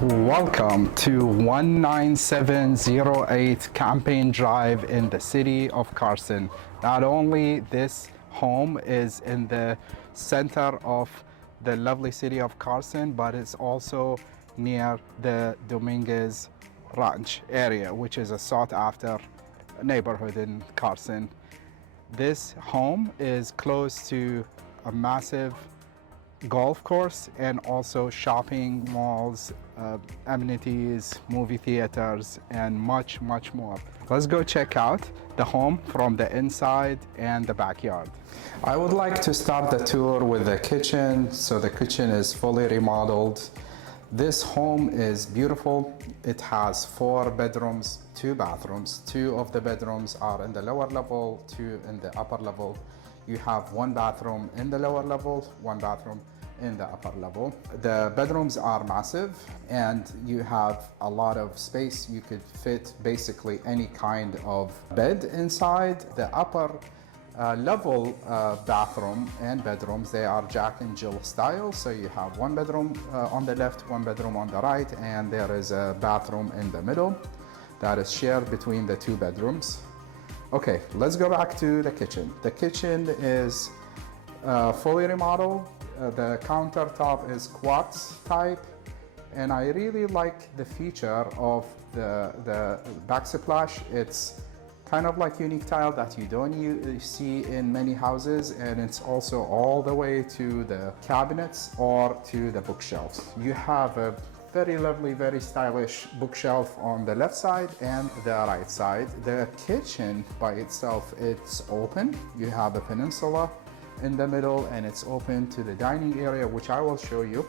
Welcome to 19708 Campaign Drive in the city of Carson. Not only this home is in the center of the lovely city of Carson, but it's also near the Dominguez Ranch area, which is a sought after neighborhood in Carson. This home is close to a massive golf course and also shopping malls, amenities, movie theaters, and much more. Let's go check out the home from the inside and the backyard. I would like to start the tour with the kitchen. So the kitchen is fully remodeled. This home is beautiful. It has 4 bedrooms, 2 bathrooms. 2 of the bedrooms are in the lower level, 2 in the upper level. You have 1 bathroom in the lower level, 1 bathroom in the upper level. The bedrooms are massive and you have a lot of space. You could fit basically any kind of bed inside. The upper level bathroom and bedrooms, they are Jack and Jill style. So you have 1 bedroom on the left, 1 bedroom on the right, and there is a bathroom in the middle that is shared between the 2 bedrooms. Okay, let's go back to the kitchen. The kitchen is fully remodeled. The countertop is quartz type, and I really like the feature of the backsplash. It's kind of like unique tile that you don't see in many houses, and it's also all the way to the cabinets or to the bookshelves. You have a very lovely, very stylish bookshelf on the left side and the right side. The kitchen by itself, it's open. You have a peninsula in the middle and it's open to the dining area, which I will show you.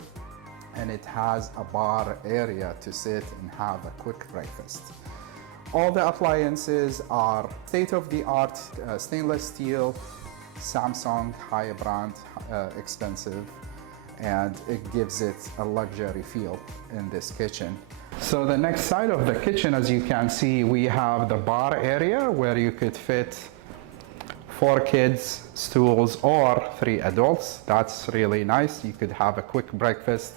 And it has a bar area to sit and have a quick breakfast. All the appliances are state-of-the-art stainless steel, Samsung, high brand, expensive, and it gives it a luxury feel in this kitchen. So the next side of the kitchen, as you can see, we have the bar area where you could fit 4 kids, stools, or 3 adults. That's really nice. You could have a quick breakfast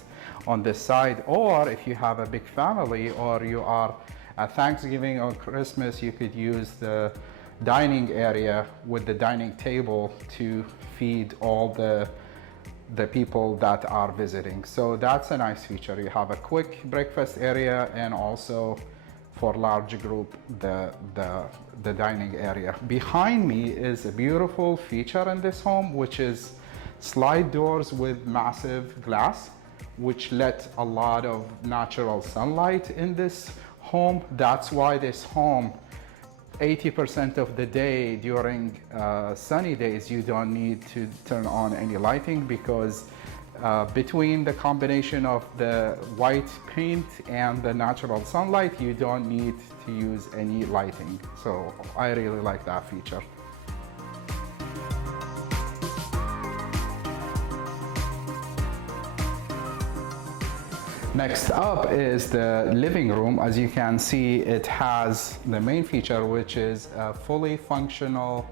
on this side, or if you have a big family or you are at Thanksgiving or Christmas, you could use the dining area with the dining table to feed all the people that are visiting. So that's a nice feature. You have a quick breakfast area and also for large group, the dining area. Behind me is a beautiful feature in this home, which is slide doors with massive glass, which let a lot of natural sunlight in this home. That's why this home, 80% of the day during sunny days, you don't need to turn on any lighting, because between the combination of the white paint and the natural sunlight, you don't need to use any lighting. So I really like that feature. Next up is the living room. As you can see, it has the main feature, which is a fully functional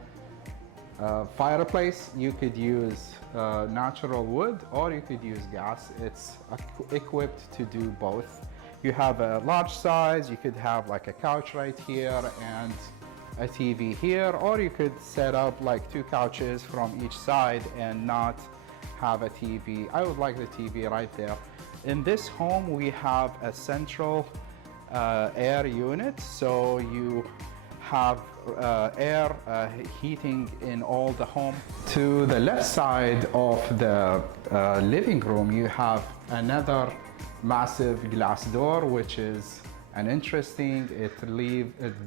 fireplace. You could use natural wood or you could use gas. It's equipped to do both. You have a large size. You could have like a couch right here and a TV here, or you could set up like 2 couches from each side and not have a TV. I would like the TV right there. In this home, we have a central air unit, so you have air heating in all the home. To the left side of the living room, you have another massive glass door, which is an interesting. It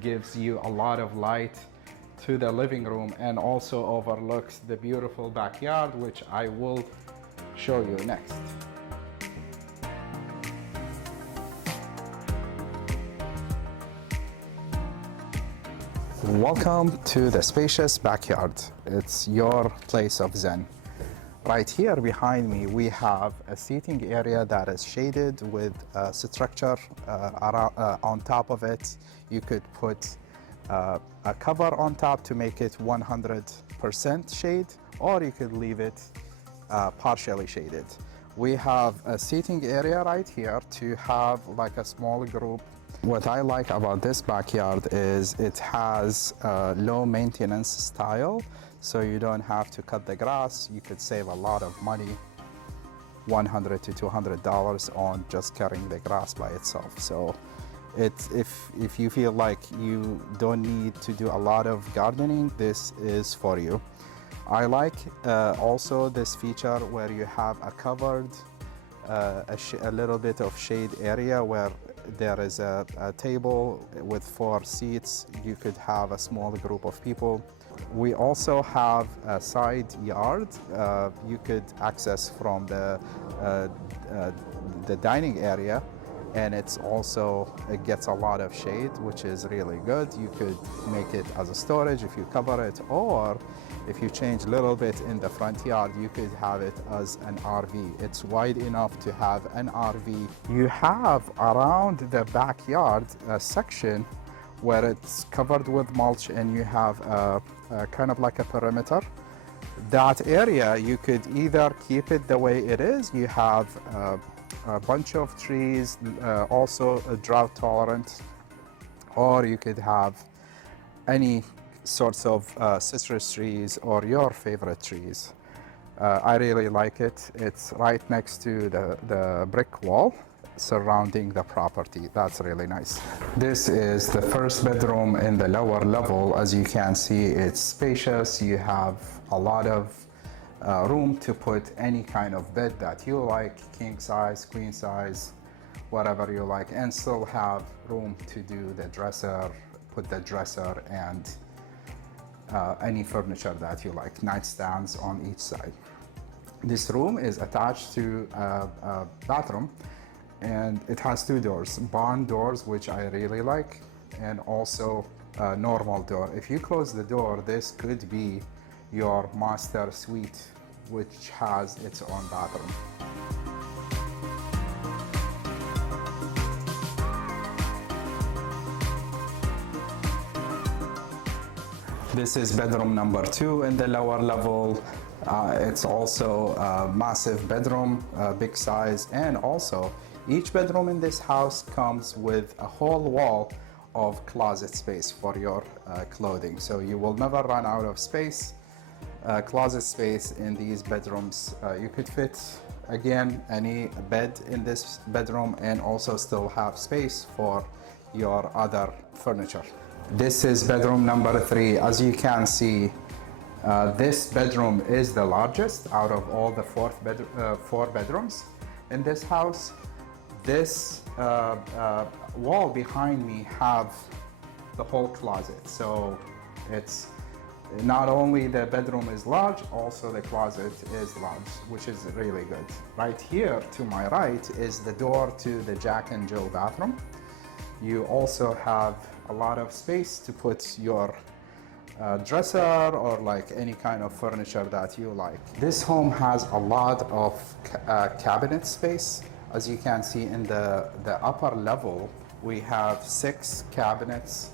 gives you a lot of light to the living room and also overlooks the beautiful backyard, which I will show you next. Welcome to the spacious backyard. It's your place of zen. Right here behind me, we have a seating area that is shaded with structure on top of it. You could put a cover on top to make it 100% shade, or you could leave it partially shaded. We have a seating area right here to have like a small group. What I like about this backyard is it has a low maintenance style, so you don't have to cut the grass. You could save a lot of money, $100 to $200 on just cutting the grass by itself. So if you feel like you don't need to do a lot of gardening, this is for you. I like also this feature where you have a covered a little bit of shade area where there is a table with 4 seats. You could have a small group of people. We also have a side yard you could access from the dining area, and it gets a lot of shade, which is really good. You could make it as a storage if you cover it, or if you change a little bit in the front yard, you could have it as an RV. It's wide enough to have an RV. You have around the backyard a section where it's covered with mulch, and you have a kind of like a perimeter. That area, you could either keep it the way it is. You have a bunch of trees, also drought tolerant, or you could have any sorts of citrus trees or your favorite trees. I really like it. It's right next to the brick wall surrounding the property. That's really nice. This is the first bedroom in the lower level. As you can see, it's spacious. You have a lot of room to put any kind of bed that you like, king size, queen size, whatever you like, and still have room to do the dresser, put the dresser and any furniture that you like, nightstands on each side. This room is attached to a bathroom, and it has 2 doors, barn doors, which I really like, and also a normal door. If you close the door, this could be your master suite, which has its own bathroom. This is bedroom number 2 in the lower level. It's also a massive bedroom, big size, and also each bedroom in this house comes with a whole wall of closet space for your clothing. So you will never run out of space, closet space in these bedrooms. You could fit, again, any bed in this bedroom and also still have space for your other furniture. This is bedroom number 3. As you can see, this bedroom is the largest out of all the 4 bedrooms in this house. This wall behind me have the whole closet. So it's not only the bedroom is large, also the closet is large, which is really good. Right here to my right is the door to the Jack and Jill bathroom. You also have a lot of space to put your dresser or like any kind of furniture that you like. This home has a lot of cabinet space. As you can see in the upper level, we have 6 cabinets,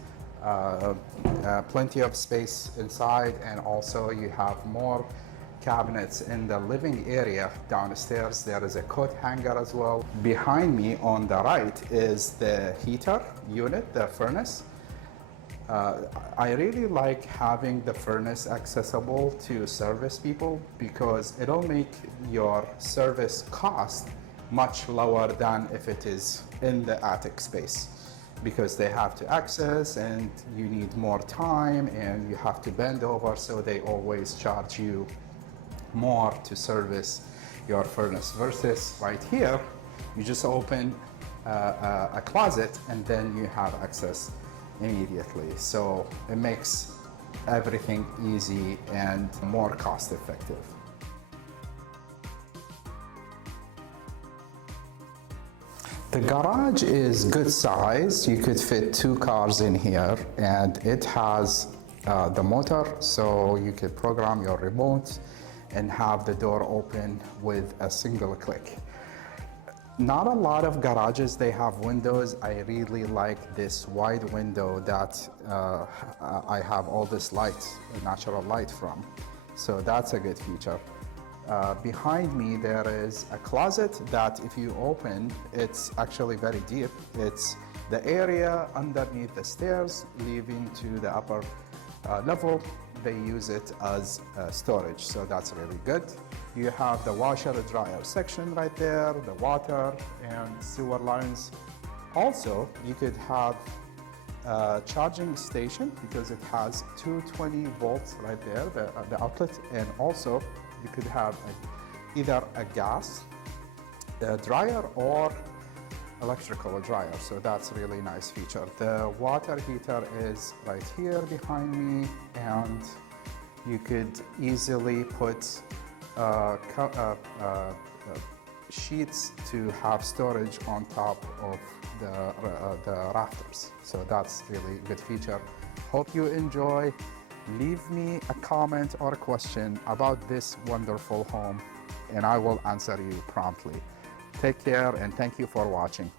plenty of space inside, and also you have more cabinets in the living area downstairs. There is a coat hanger as well. Behind me on the right is the heater unit, the furnace. I really like having the furnace accessible to service people because it'll make your service cost much lower than if it is in the attic space, because they have to access and you need more time and you have to bend over, so they always charge you more to service your furnace, versus right here you just open a closet and then you have access immediately. So it makes everything easy and more cost effective. The garage is good size. You could fit 2 cars in here, and it has the motor, so you could program your remote and have the door open with a single click. Not a lot of garages, they have windows. I really like this wide window that I have all this light, natural light from. So that's a good feature. Behind me there is a closet that if you open, it's actually very deep. It's the area underneath the stairs leading to the upper level. They use it as storage, so that's really good. You have the washer dryer section right there, the water and sewer lines. Also, you could have a charging station because it has 220 volts right there, the outlet, and also you could have either a gas dryer or electrical dryer, so that's a really nice feature. The water heater is right here behind me, and you could easily put sheets to have storage on top of the rafters. So that's really a good feature. Hope you enjoy. Leave me a comment or a question about this wonderful home and I will answer you promptly. Take care and thank you for watching.